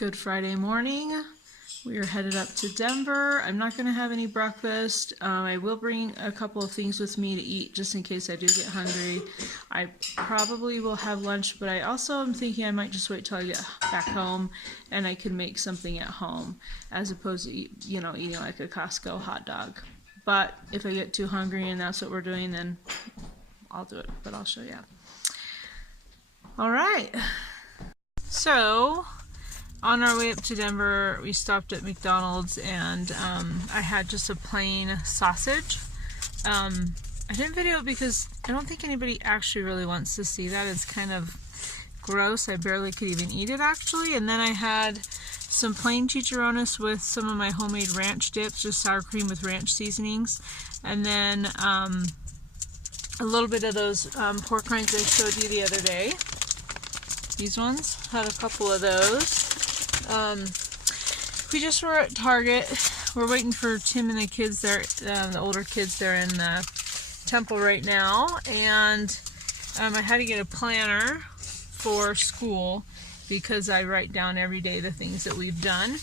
Good Friday morning. We are headed up to Denver. I'm not going to have any breakfast. I will bring a couple of things with me to eat just in case I do get hungry. I probably will have lunch, but I also am thinking I might just wait till I get back home and I can make something at home as opposed to eating like a Costco hot dog. But if I get too hungry and that's what we're doing, then I'll do it, but I'll show you. All right. So on our way up to Denver, we stopped at McDonald's and I had just a plain sausage. I didn't video it because I don't think anybody actually really wants to see that. It's kind of gross. I barely could even eat it actually. And then I had some plain chicharrones with some of my homemade ranch dips, just sour cream with ranch seasonings. And then a little bit of those pork rinds I showed you the other day. These ones, had a couple of those. We just were at Target. We're waiting for Tim and the kids there, the older kids. They're in the temple right now, and I had to get a planner for school because I write down every day the things that we've done.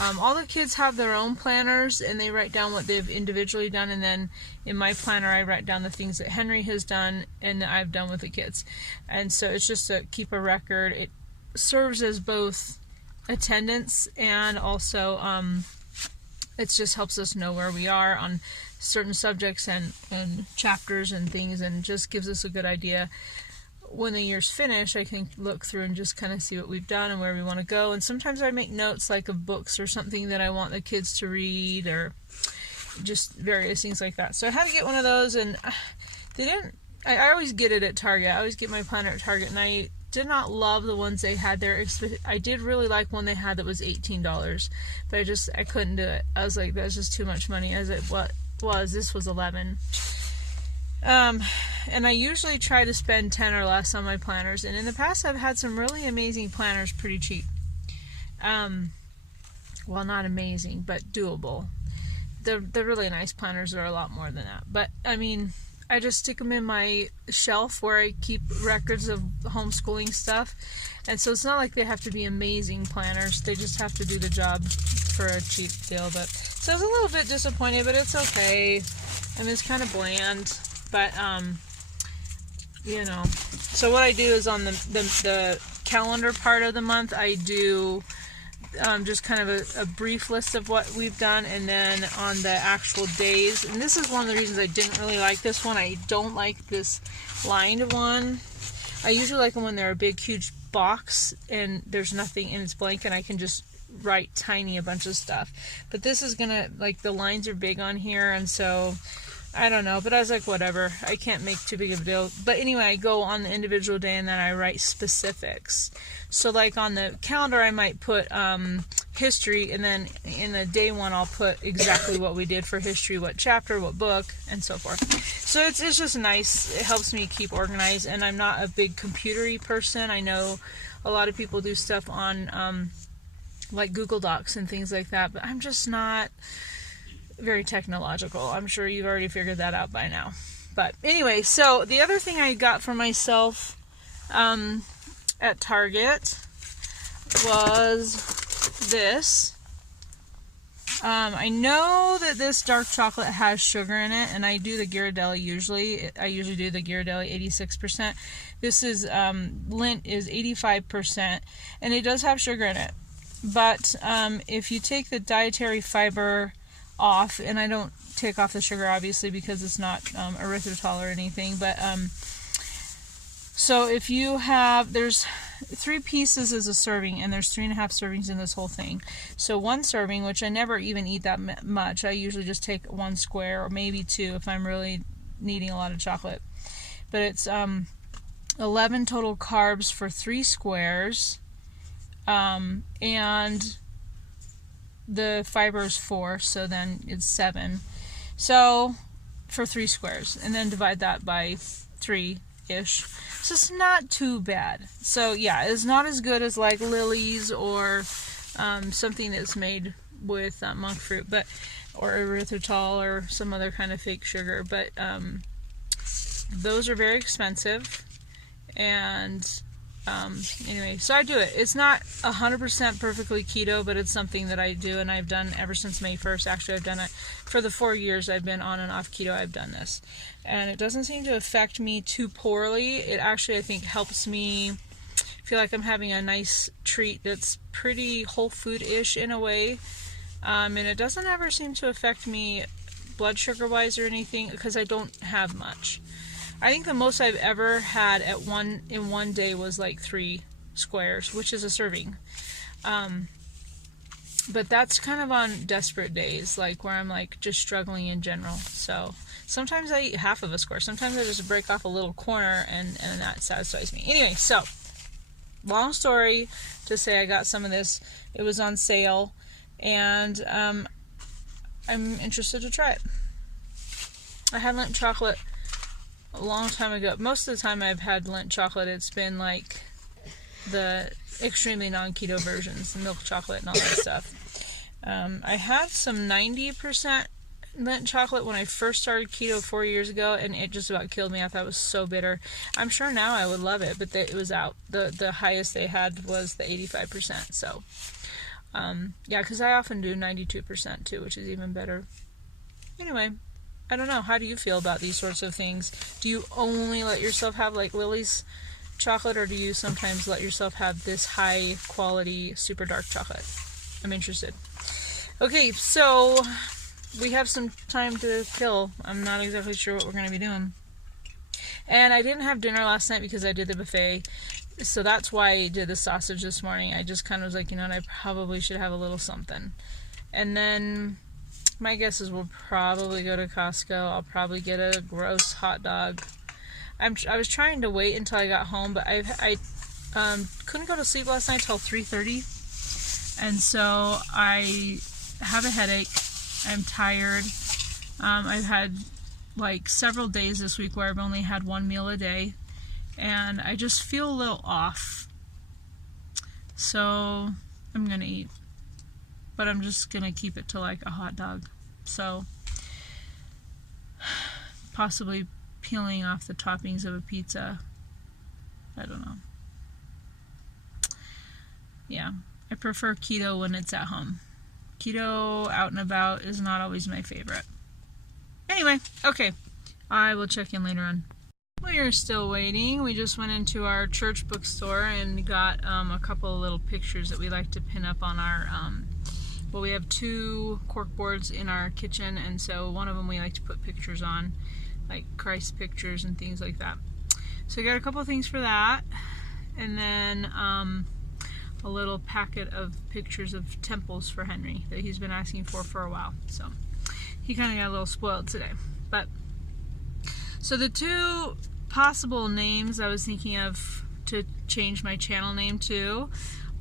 All the kids have their own planners and they write down what they've individually done, and then in my planner I write down the things that Henry has done and that I've done with the kids. And so it's just to keep a record. It serves as both attendance and also it just helps us know where we are on certain subjects and chapters and things, and just gives us a good idea. When the year's finished, I can look through and just kind of see what we've done and where we want to go. And sometimes I make notes like of books or something that I want the kids to read, or just various things like that. So I had to get one of those, and I always get it at Target. I always get my planner at Target, and I did not love the ones they had there. I did really like one they had that was $18, but I couldn't do it. I was like, that's just too much money. As it was, this was $11. And I usually try to spend 10 or less on my planners, and in the past I've had some really amazing planners pretty cheap. Well, not amazing, but doable. The really nice planners are a lot more than that, but I mean, I just stick them in my shelf where I keep records of homeschooling stuff, and so it's not like they have to be amazing planners. They just have to do the job for a cheap deal. But so I was a little bit disappointed, but it's okay. I mean, it's kind of bland. But, so what I do is on the calendar part of the month, I do just kind of a brief list of what we've done, and then on the actual days, and this is one of the reasons I didn't really like this one. I don't like this lined one. I usually like them when they're a big, huge box, and there's nothing, and it's blank, and I can just write a bunch of stuff. But this is gonna, like, the lines are big on here, and so I don't know, but I was like, whatever. I can't make too big of a deal. But anyway, I go on the individual day and then I write specifics. So like on the calendar, I might put history, and then in the day one, I'll put exactly what we did for history, what chapter, what book, and so forth. So it's just nice. It helps me keep organized, and I'm not a big computer-y person. I know a lot of people do stuff on like Google Docs and things like that, but I'm just not very technological. I'm sure you've already figured that out by now. But anyway, so the other thing I got for myself at Target was this. I know that this dark chocolate has sugar in it, and I do the Ghirardelli usually. I usually do the Ghirardelli 86%. This is Lindt is 85%, and it does have sugar in it. But if you take the dietary fiber off, and I don't take off the sugar obviously because it's not erythritol or anything, but so if you have, there's 3 pieces as a serving, and there's 3.5 servings in this whole thing. So 1 serving, which I never even eat that much, I usually just take 1 square or maybe 2 if I'm really needing a lot of chocolate, but it's 11 total carbs for 3 squares, and the fiber is 4, so then it's 7. So for 3 squares, and then divide that by 3-ish. So it's not too bad. So yeah, it's not as good as like Lily's or something that's made with monk fruit, but or erythritol or some other kind of fake sugar. But those are very expensive, and Anyway, so I do it. It's not 100% perfectly keto, but it's something that I do, and I've done ever since May 1st. Actually, I've done it for the 4 years I've been on and off keto. I've done this, and it doesn't seem to affect me too poorly. It actually, I think, helps me feel like I'm having a nice treat that's pretty whole food-ish in a way, and it doesn't ever seem to affect me blood sugar wise or anything, because I don't have much. I think the most I've ever had in one day was like 3 squares, which is a serving. But that's kind of on desperate days, like where I'm like just struggling in general. So sometimes I eat half of a square. Sometimes I just break off a little corner, and that satisfies me. Anyway, so long story to say, I got some of this. It was on sale, and I'm interested to try it. I had Lindt chocolate a long time ago. Most of the time I've had Lindt chocolate, it's been like the extremely non-keto versions, the milk chocolate and all that stuff. I had some 90% Lindt chocolate when I first started keto 4 years ago, and it just about killed me. I thought it was so bitter. I'm sure now I would love it, but it was out. The highest they had was the 85%. So yeah, because I often do 92% too, which is even better. Anyway, I don't know. How do you feel about these sorts of things? Do you only let yourself have like Lily's chocolate, or do you sometimes let yourself have this high quality super dark chocolate? I'm interested. Okay, so we have some time to kill. I'm not exactly sure what we're going to be doing. And I didn't have dinner last night because I did the buffet. So that's why I did the sausage this morning. I just kind of was like, you know what, I probably should have a little something. And then my guess is we'll probably go to Costco. I'll probably get a gross hot dog. I was trying to wait until I got home, but I couldn't go to sleep last night till 3:30. And so I have a headache. I'm tired. I've had like several days this week where I've only had one meal a day, and I just feel a little off. So I'm gonna eat, but I'm just gonna keep it to like a hot dog. So possibly peeling off the toppings of a pizza. I don't know. Yeah, I prefer keto when it's at home. Keto out and about is not always my favorite. Anyway, okay, I will check in later on. We are still waiting. We just went into our church bookstore and got a couple of little pictures that we like to pin up on our, well, we have 2 cork boards in our kitchen, and so one of them we like to put pictures on, like Christ pictures and things like that. So we got a couple of things for that, and then a little packet of pictures of temples for Henry that he's been asking for a while. So he kind of got a little spoiled today. But so the 2 possible names I was thinking of to change my channel name to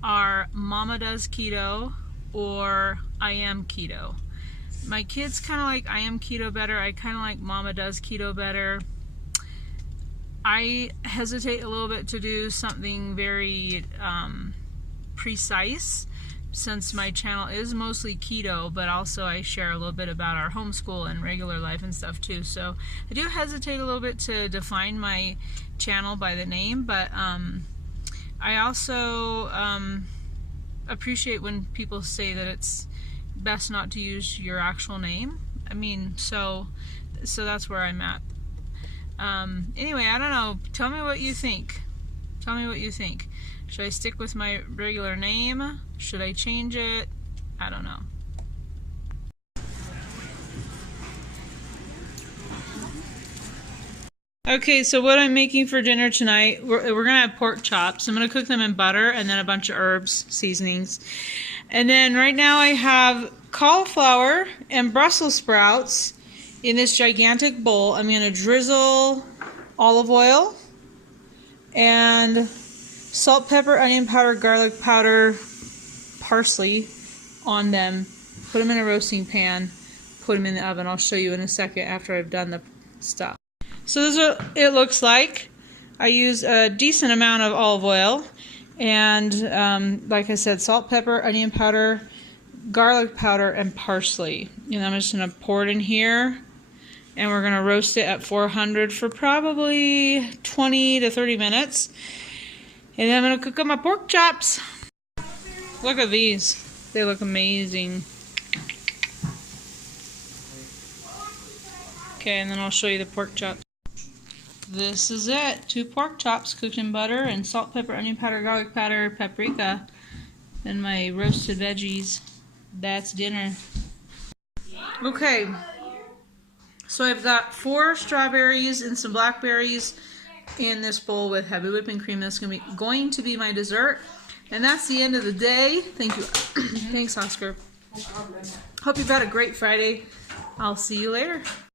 are Mama Does Keto or I Am Keto. My kids kind of like I Am Keto better. I kind of like Mama Does Keto better. I hesitate a little bit to do something very precise, since my channel is mostly keto, but also I share a little bit about our homeschool and regular life and stuff too. So I do hesitate a little bit to define my channel by the name, but I also appreciate when people say that it's best not to use your actual name. I mean, so that's where I'm at. Anyway, I don't know. Tell me what you think. Tell me what you think. Should I stick with my regular name? Should I change it? I don't know. Okay, so what I'm making for dinner tonight, we're gonna have pork chops. I'm gonna cook them in butter and then a bunch of herbs, seasonings. And then right now I have cauliflower and Brussels sprouts in this gigantic bowl. I'm gonna drizzle olive oil and salt, pepper, onion powder, garlic powder, parsley on them. Put them in a roasting pan, put them in the oven. I'll show you in a second after I've done the stuff. So this is what it looks like. I use a decent amount of olive oil and like I said, salt, pepper, onion powder, garlic powder, and parsley. And I'm just going to pour it in here, and we're going to roast it at 400 for probably 20 to 30 minutes. And then I'm gonna cook up my pork chops. Look at these. They look amazing. Okay, and then I'll show you the pork chops. This is it. 2 pork chops cooked in butter and salt, pepper, onion powder, garlic powder, paprika, and my roasted veggies. That's dinner. Okay, so I've got 4 strawberries and some blackberries in this bowl with heavy whipping cream. That's going to be my dessert. And that's the end of the day. Thank you. Thanks, Oscar. Hope you've had a great Friday. I'll see you later.